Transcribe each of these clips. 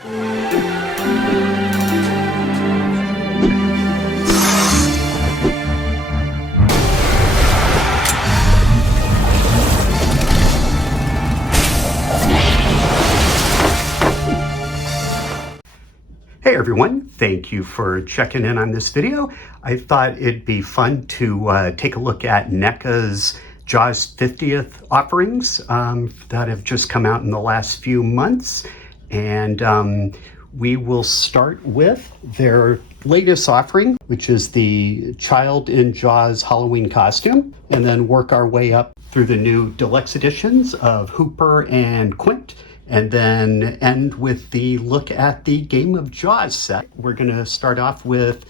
Hey everyone, thank you for checking in on this video. I thought it'd be fun to take a look at NECA's Jaws 50th offerings that have just come out in the last few months. And we will start with their latest offering, which is the Child in Jaws Halloween costume, and then work our way up through the new deluxe editions of Hooper and Quint, and then end with the look at the Game of Jaws set. We're gonna start off with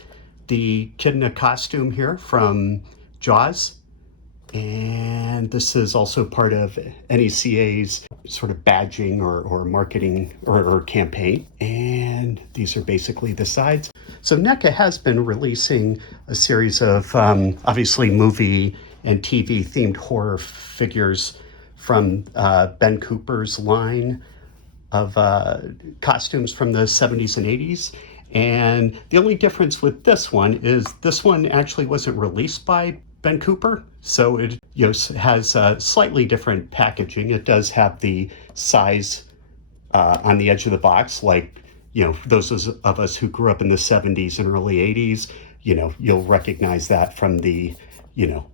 the kid in a costume here from Jaws. And this is also part of NECA's sort of badging or marketing or campaign. And these are basically the sides. So NECA has been releasing a series of obviously movie and TV themed horror figures from Ben Cooper's line of costumes from the 70s and 80s. And the only difference with this one is this one actually wasn't released by Ben Cooper, so it has slightly different packaging. It does have the size on the edge of the box, like those of us who grew up in the 70s and early 80s, you'll recognize that from the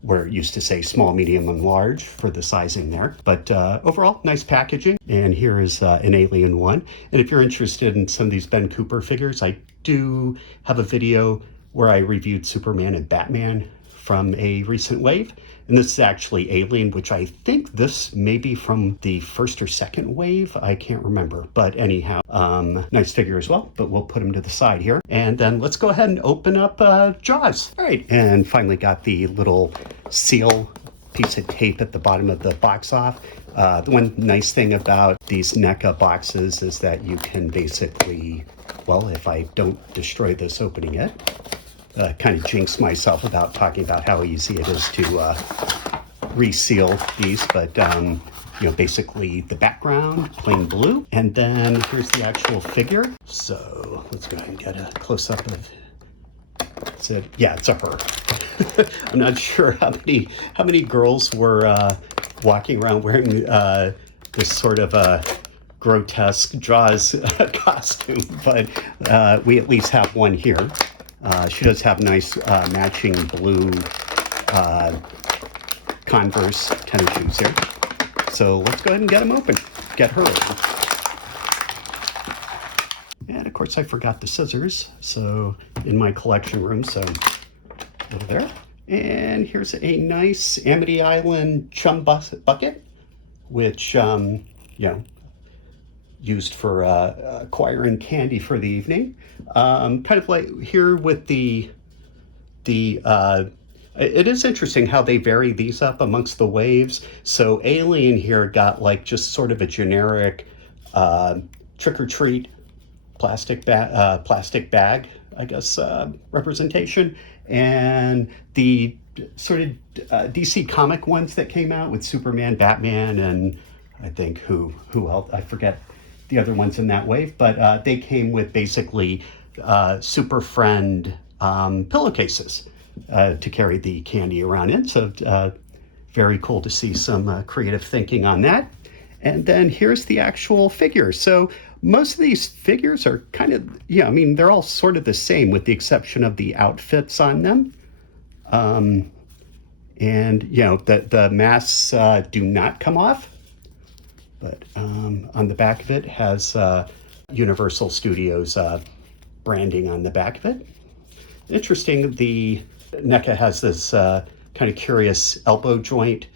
where it used to say small, medium, and large for the sizing there. But overall, nice packaging. And here is an Alien one. And if you're interested in some of these Ben Cooper figures, I do have a video where I reviewed Superman and Batman from a recent wave. And this is actually Alien, which I think this may be from the first or second wave. I can't remember, but anyhow, nice figure as well, but we'll put them to the side here. And then let's go ahead and open up Jaws. All right, and finally got the little seal piece of tape at the bottom of the box off. The one nice thing about these NECA boxes is that you can basically, well, if I don't destroy this opening it, kind of jinx myself about talking about how easy it is to reseal these, but basically the background, plain blue, and then here's the actual figure. So let's go ahead and get a close-up of it. Yeah, it's a her. I'm not sure how many girls were walking around wearing this sort of grotesque Jaws costume, but we at least have one here. She does have nice matching blue Converse tennis shoes here. So let's go ahead and get them open. Get her open. And of course I forgot the scissors, so in my collection room, so over there. And here's a nice Amity Island chum bucket, which, used for acquiring candy for the evening. Kind of like here with the it is interesting how they vary these up amongst the waves. So Alien here got like just sort of a generic trick-or-treat plastic bag, I guess, representation. And the sort of DC comic ones that came out with Superman, Batman, and I think who else, I forget the other ones in that wave, but they came with basically Super Friend pillowcases to carry the candy around in. So very cool to see some creative thinking on that. And then here's the actual figure. So most of these figures are kind of, they're all sort of the same with the exception of the outfits on them. And, the masks do not come off. But on the back of it has Universal Studios branding on the back of it. Interesting, the NECA has this kind of curious elbow joint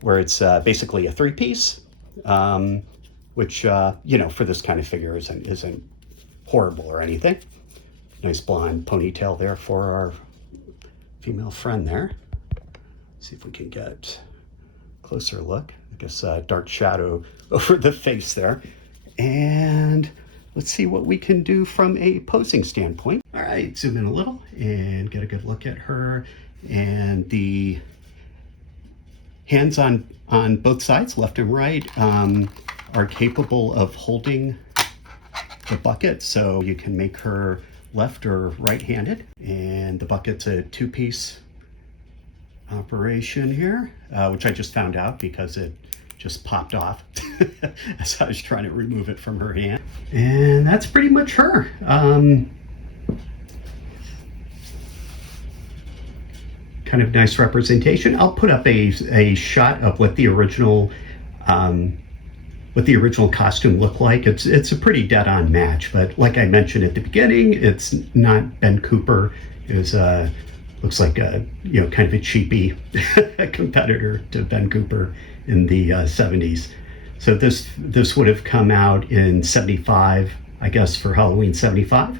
where it's basically a three-piece, which, for this kind of figure isn't horrible or anything. Nice blonde ponytail there for our female friend there. See if we can get a closer look. I guess dark shadow over the face there. And let's see what we can do from a posing standpoint. All right, zoom in a little and get a good look at her. And the hands on both sides, left and right, are capable of holding the bucket, so you can make her left or right-handed. And the bucket's a two-piece operation here, which I just found out because it just popped off as I was trying to remove it from her hand. And that's pretty much her. Kind of nice representation. I'll put up a shot of what the original costume looked like. It's a pretty dead-on match, but like I mentioned at the beginning, it's not Ben Cooper. It was looks like a kind of a cheapy competitor to Ben Cooper in the 70s. So this would have come out in 75, I guess, for Halloween 75.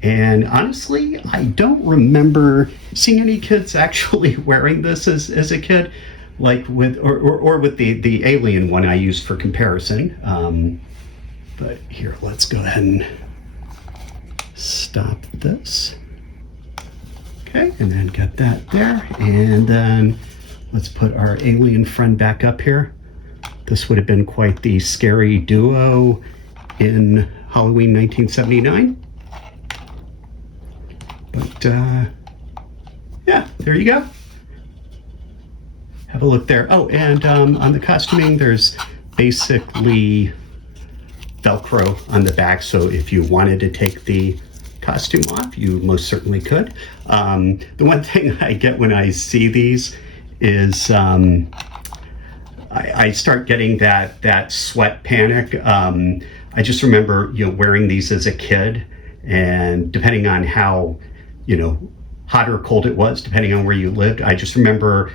And honestly, I don't remember seeing any kids actually wearing this as a kid, like with with the Alien one I used for comparison. But here, let's go ahead and stop this. Okay, and then get that there. And then let's put our alien friend back up here. This would have been quite the scary duo in Halloween 1979. But yeah, there you go. Have a look there. Oh, and on the costuming, there's basically Velcro on the back, so if you wanted to take the costume off, you most certainly could. The one thing I get when I see these is I start getting that sweat panic. I just remember wearing these as a kid, and depending on how hot or cold it was, depending on where you lived, I just remember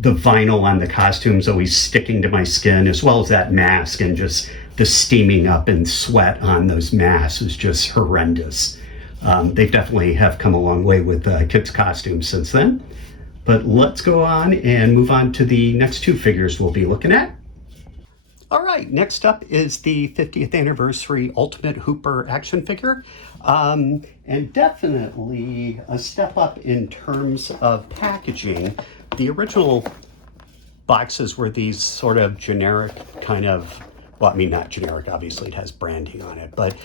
the vinyl on the costumes always sticking to my skin, as well as that mask, and just the steaming up and sweat on those masks was just horrendous. They definitely have come a long way with kids' costumes since then. But let's go on and move on to the next two figures we'll be looking at. All right, next up is the 50th anniversary Ultimate Hooper action figure. And definitely a step up in terms of packaging. The original boxes were these sort of generic kind of, well, I mean, not generic, obviously it has branding on it, but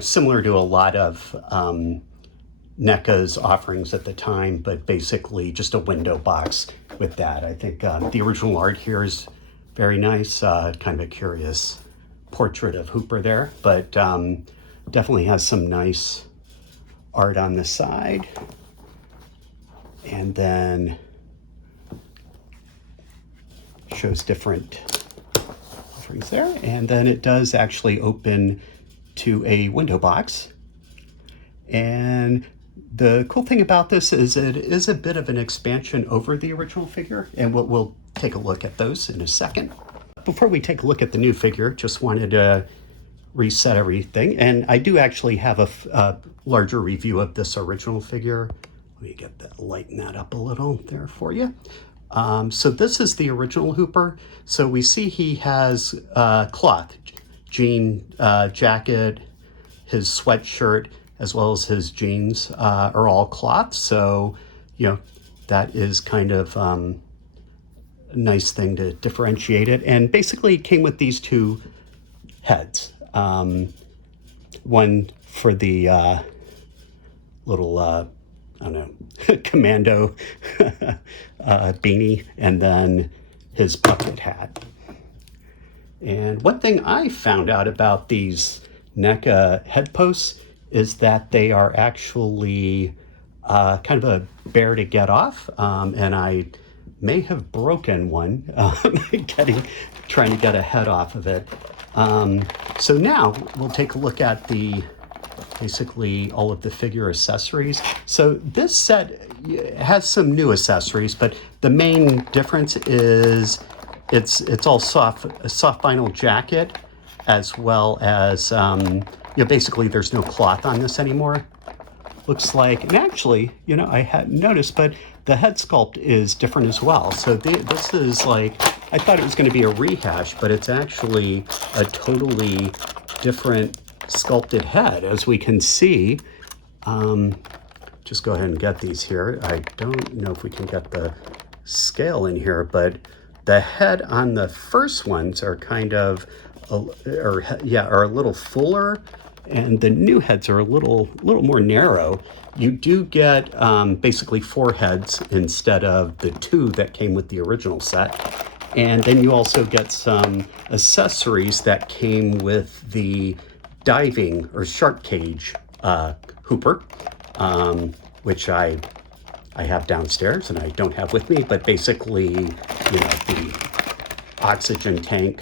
similar to a lot of NECA's offerings at the time, but basically just a window box with that. I think the original art here is very nice, kind of a curious portrait of Hooper there, but definitely has some nice art on the side. And then shows different offerings there. And then it does actually open to a window box. And the cool thing about this is it is a bit of an expansion over the original figure, and we'll take a look at those in a second. Before we take a look at the new figure, just wanted to reset everything. And I do actually have a larger review of this original figure. Let me get that, lighten that up a little there for you. So this is the original Hooper. So we see he has cloth, jean jacket, his sweatshirt, as well as his jeans are all cloth. So, that is kind of a nice thing to differentiate it. And basically it came with these two heads. One for the little, I don't know, commando beanie, and then his bucket hat. And one thing I found out about these NECA head posts is that they are actually kind of a bear to get off, and I may have broken one trying to get a head off of it. So now we'll take a look at basically all of the figure accessories. So this set has some new accessories, but the main difference is it's all soft vinyl jacket, as well as basically there's no cloth on this anymore. Looks like, and actually, I hadn't noticed, but the head sculpt is different as well. So this is like, I thought it was going to be a rehash, but it's actually a totally different sculpted head, as we can see. Just go ahead and get these here. I don't know if we can get the scale in here, but the head on the first ones are kind of are a little fuller, and the new heads are a little more narrow. You do get basically 4 heads instead of the 2 that came with the original set. And then you also get some accessories that came with the diving or shark cage hooper, which I have downstairs and I don't have with me, but basically, the oxygen tank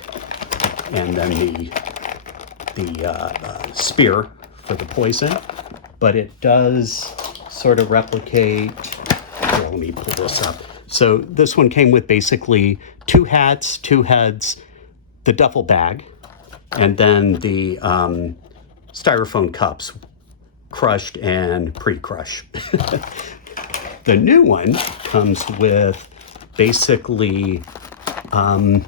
and then the spear for the poison. But it does sort of replicate, here, let me pull this up. So this one came with basically 2 hats, 2 heads, the duffel bag, and then the styrofoam cups, crushed and pre-crush. The new one comes with basically, and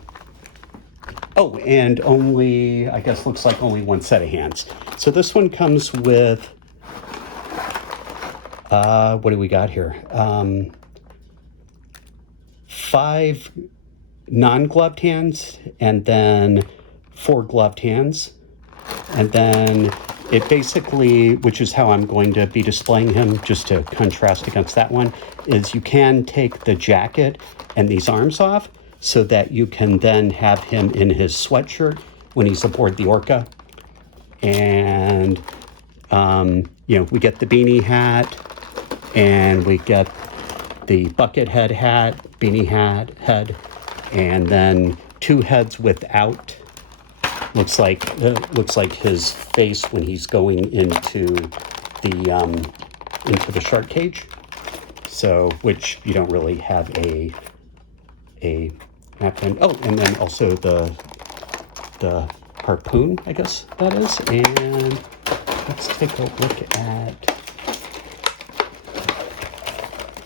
only, I guess, looks like only 1 set of hands. So this one comes with, what do we got here? 5 non-gloved hands, and then 4 gloved hands. And then it basically, which is how I'm going to be displaying him, just to contrast against that one, is you can take the jacket and these arms off so that you can then have him in his sweatshirt when he's aboard the Orca. And, we get the beanie hat, and we get the bucket head hat, beanie hat, head, and then 2 heads without. Looks like his face when he's going into the shark cage. So, which you don't really have a napkin. Oh, and then also the harpoon, I guess that is. And let's take a look at,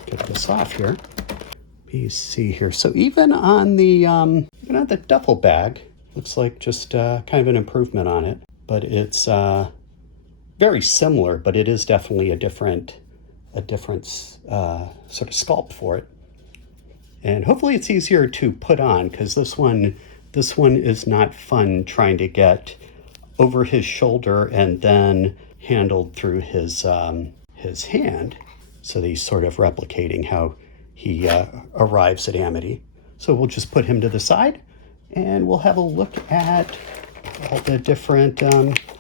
get this off here. Let me see here. So even on the the duffel bag, looks like just kind of an improvement on it, but it's very similar, but it is definitely a different sort of sculpt for it. And hopefully it's easier to put on, because this one is not fun trying to get over his shoulder and then handled through his hand. So he's sort of replicating how he arrives at Amity. So we'll just put him to the side, and we'll have a look at all the different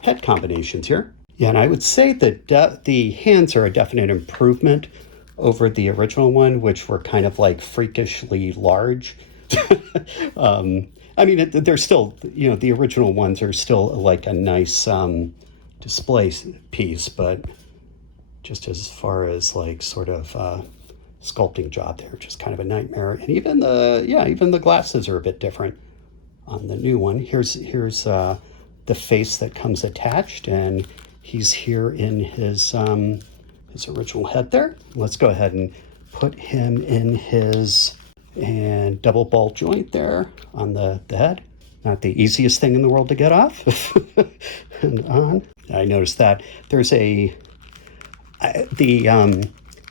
head combinations here. Yeah, and I would say that the hands are a definite improvement over the original one, which were kind of like freakishly large. I mean, they're still, the original ones are still like a nice display piece, but just as far as like sort of sculpting job, they're just kind of a nightmare. And even the glasses are a bit different on the new one. Here's the face that comes attached, and he's here in his original head there. Let's go ahead and put him in his and double ball joint there on the head. Not the easiest thing in the world to get off. And on. I noticed that there's the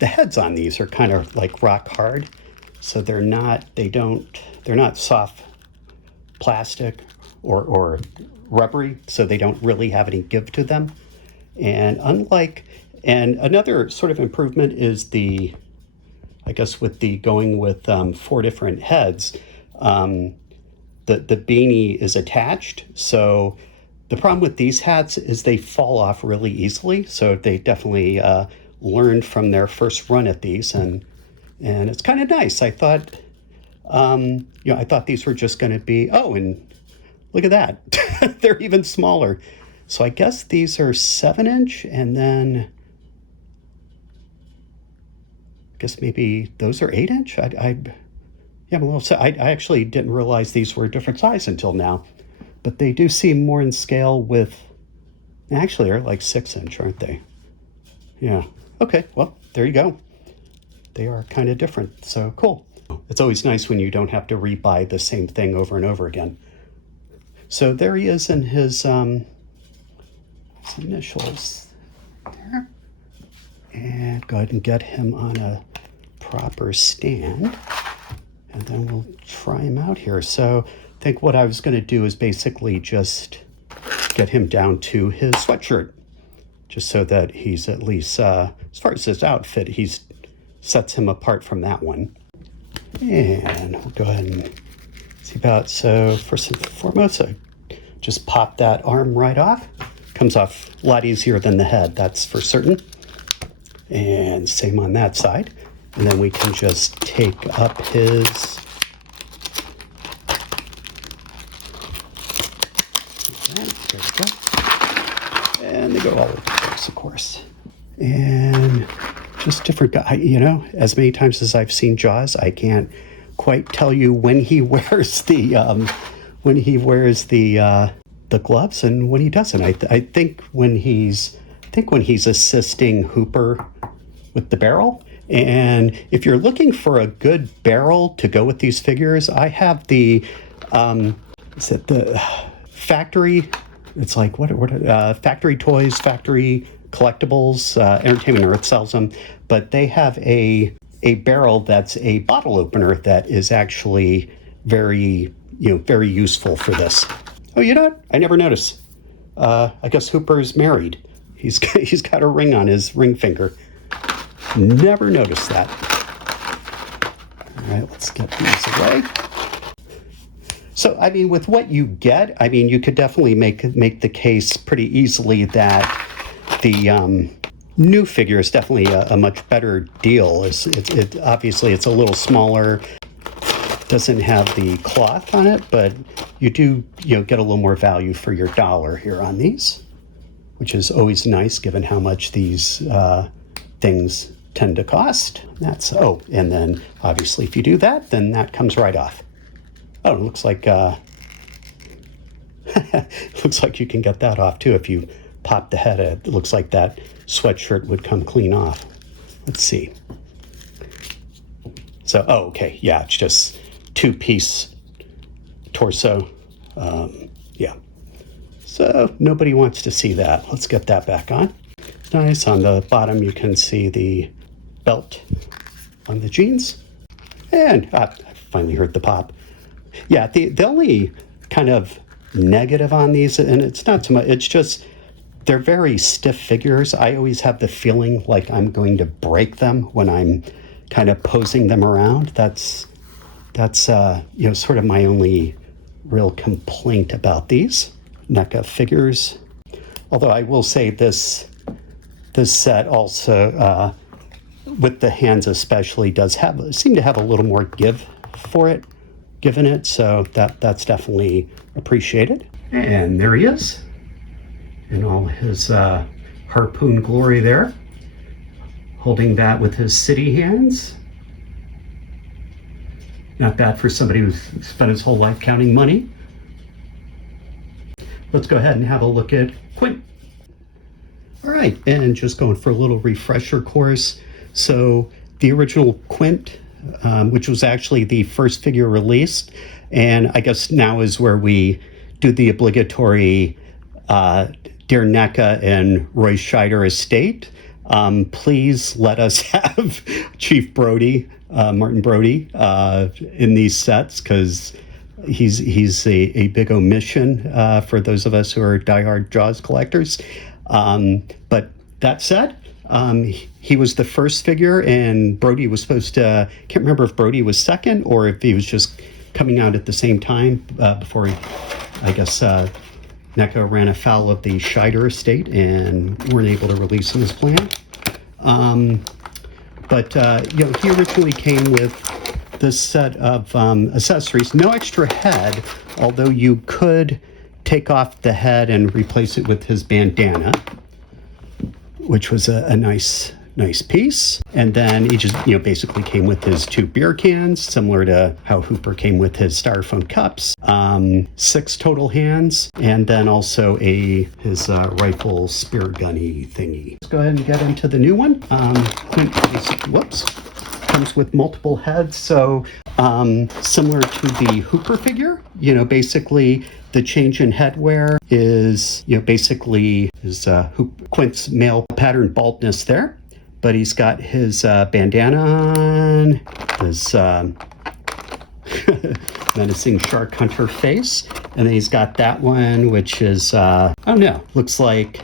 heads on these are kind of like rock hard, so they're not soft plastic or rubbery, so they don't really have any give to them. And another sort of improvement is with the going with 4 different heads, the beanie is attached. So the problem with these hats is they fall off really easily. So they definitely learned from their first run at these, and it's kind of nice. I thought, I thought these were just going to be, and look at that. They're even smaller. So I guess these are 7-inch, and then I guess maybe those are 8-inch. I'm a little. I actually didn't realize these were a different size until now, but they do seem more in scale with. Actually, they're like 6-inch, aren't they? Yeah. Okay. Well, there you go. They are kind of different. So cool. It's always nice when you don't have to rebuy the same thing over and over again. So there he is in his initials there. And go ahead and get him on a proper stand. And then we'll try him out here. So think what I was going to do is basically just get him down to his sweatshirt, just so that he's at least, as far as his outfit, sets him apart from that one. And we'll go ahead and see about, so first and foremost, I just pop that arm right off. Comes off a lot easier than the head, that's for certain. And same on that side. And then we can just take up his, there we go. And they go all over the place, of course. And just different, you know, as many times as I've seen Jaws, I can't quite tell you when he wears the the gloves and when he doesn't. I think when he's assisting Hooper with the barrel. And if you're looking for a good barrel to go with these figures, I have the is it the factory? It's like what Factory Toys, Factory Collectibles, Entertainment Earth sells them, but they have a barrel that's a bottle opener that is actually very useful for this. Oh, you know what? I never noticed. I guess Hooper's married. He's got a ring on his ring finger. Never noticed that. All right, let's get these away. So, I mean, with what you get, I mean, you could definitely make the case pretty easily that the new figure is definitely a much better deal. It obviously it's a little smaller, doesn't have the cloth on it, but you do get a little more value for your dollar here on these, which is always nice given how much these things tend to cost. And then obviously if you do that, then that comes right off. Oh, it looks like looks like you can get that off too if you pop the head. It looks like that sweatshirt would come clean off. Let's see. So, okay, yeah, it's just two-piece torso. Yeah. So nobody wants to see that. Let's get that back on. It's nice. On the bottom, you can see the belt on the jeans. And I finally heard the pop. Yeah, the only kind of negative on these, and it's not so much, it's just they're very stiff figures. I always have the feeling like I'm going to break them when I'm kind of posing them around. That's sort of my only real complaint about these NECA figures. Although I will say this set also, with the hands especially, does seem to have a little more give given it, so that's definitely appreciated. And there he is in all his harpoon glory there, holding that with his city hands. Not bad for somebody who's spent his whole life counting money. Let's go ahead and have a look at Quint. All right, and just going for a little refresher course. So the original Quint, which was actually the first figure released, and I guess now is where we do the obligatory Dear NECA and Roy Scheider estate. Please let us have Chief Brody, Martin Brody, in these sets, because he's a big omission for those of us who are diehard Jaws collectors. But that said, he was the first figure, and Brody was supposed to, can't remember if Brody was second or if he was just coming out at the same time before I guess NECA ran afoul of the Scheider estate and weren't able to release him as planned. But he originally came with this set of accessories, no extra head, although you could take off the head and replace it with his bandana, which was a nice piece. And then he just basically came with his 2 beer cans, similar to how Hooper came with his styrofoam cups, 6 total hands, and then also his rifle spear gunny thingy. Let's go ahead and get into the new one. Comes with multiple heads, so similar to the Hooper figure. Basically the change in headwear is basically his Quint's male pattern baldness there. But he's got his bandana on, his menacing shark hunter face. And then he's got that one, which is, I don't know,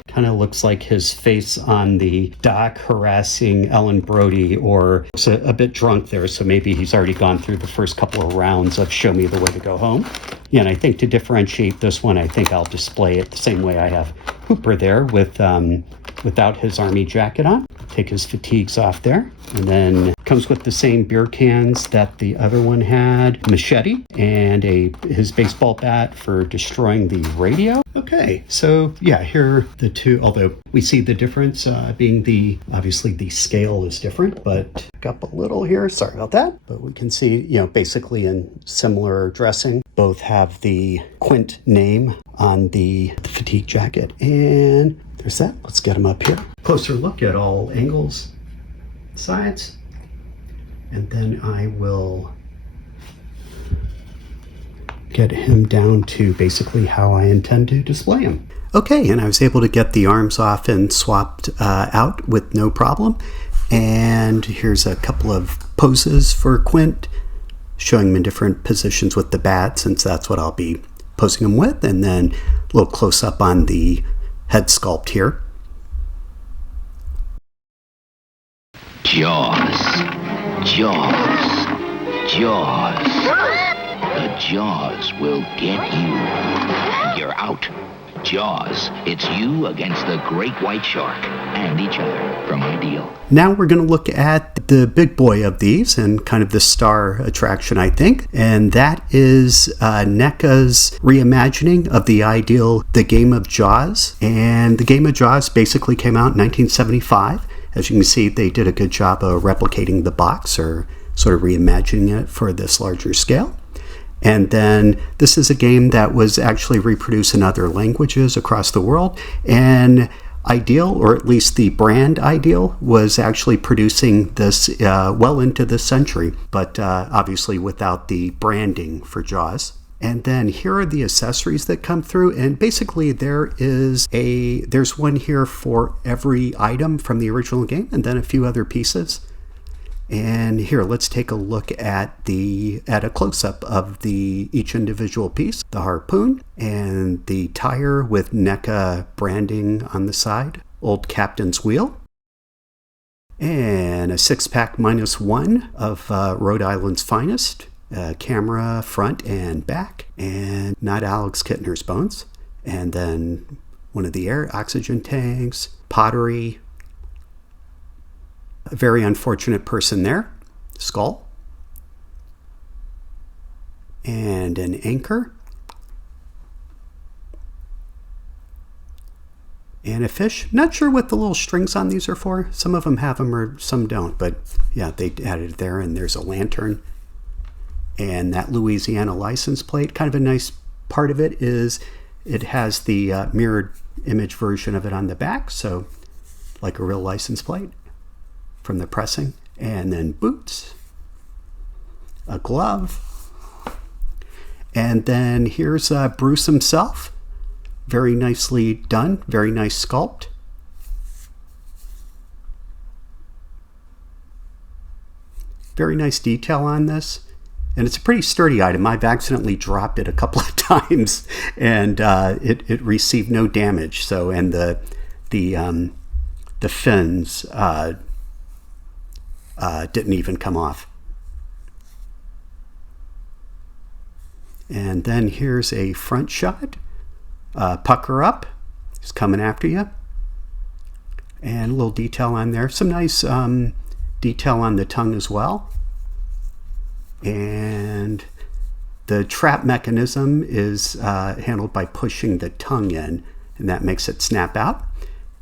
kind of looks like his face on the dock harassing Ellen Brody, or looks a bit drunk there. So maybe he's already gone through the first couple of rounds of Show Me the Way to Go Home. Yeah, and I think to differentiate this one, I think I'll display it the same way I have Hooper there without his army jacket on. Take his fatigues off there. And then comes with the same beer cans that the other one had, machete, and his baseball bat for destroying the radio. Okay, so yeah, here are the two, although we see the difference being obviously the scale is different, but up a little here, sorry about that. But we can see, basically in similar dressing, both have the Quint name on the fatigue jacket. And there's that. Let's get them up here. Closer look at all angles, sides, and then I will get him down to basically how I intend to display him. Okay, and I was able to get the arms off and swapped out with no problem. And here's a couple of poses for Quint, showing him in different positions with the bat, since that's what I'll be posing him with. And then a little close up on the head sculpt here. Jaws. Jaws. Jaws. The Jaws will get you. You're out. Jaws. It's you against the great white shark and each other from Ideal. Now we're going to look at the big boy of these and kind of the star attraction, I think. And that is NECA's reimagining of the Ideal, the game of Jaws. And the game of Jaws basically came out in 1975. As you can see, they did a good job of replicating the box, or sort of reimagining it for this larger scale. And then this is a game that was actually reproduced in other languages across the world. And Ideal, or at least the brand Ideal, was actually producing this well into this century, but obviously without the branding for Jaws. And then here are the accessories that come through, and basically there's one here for every item from the original game, and then a few other pieces. And here, let's take a look at a close-up of each individual piece. The harpoon and the tire with NECA branding on the side. Old Captain's Wheel. And a 6-pack -1 of Rhode Island's finest. Camera front and back. And not Alex Kittner's bones. And then one of the air oxygen tanks. Pottery. A very unfortunate person there. Skull. And an anchor. And a fish. Not sure what the little strings on these are for. Some of them have them or some don't. But yeah, they added it there. And there's a lantern. And that Louisiana license plate. Kind of a nice part of it is it has the mirrored image version of it on the back. So like a real license plate from the pressing. And then boots, a glove, and then here's Bruce himself. Very nicely done, very nice sculpt. Very nice detail on this, and it's a pretty sturdy item. I've accidentally dropped it a couple of times, and it received no damage. So, and the fins didn't even come off. And then here's a front shot. Pucker up. He's coming after you. And a little detail on there. Some nice detail on the tongue as well. And the trap mechanism is handled by pushing the tongue in, and that makes it snap out.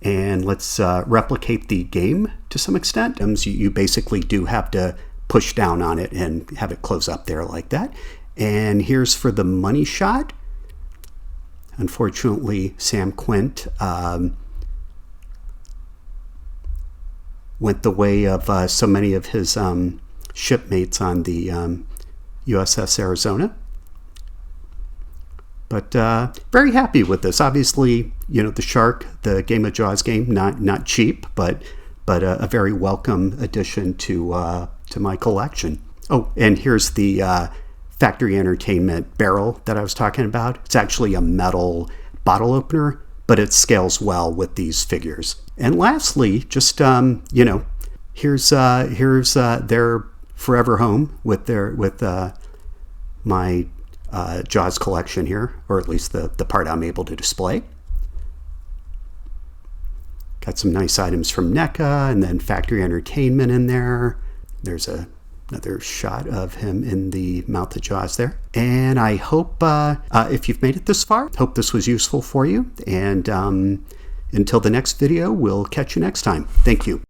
And let's replicate the game to some extent. You basically do have to push down on it and have it close up there like that. And here's for the money shot. Unfortunately, Sam Quint went the way of so many of his shipmates on the USS Arizona. But very happy with this. Obviously, the shark, the Game of Jaws game, not cheap, but a very welcome addition to my collection. Oh, and here's the factory entertainment barrel that I was talking about. It's actually a metal bottle opener, but it scales well with these figures. And lastly, just here's their forever home with my Jaws collection here, or at least the part I'm able to display. Got some nice items from NECA and then factory entertainment in there. There's another shot of him in the mouth of Jaws there. And I hope, if you've made it this far, hope this was useful for you. And until the next video, we'll catch you next time. Thank you.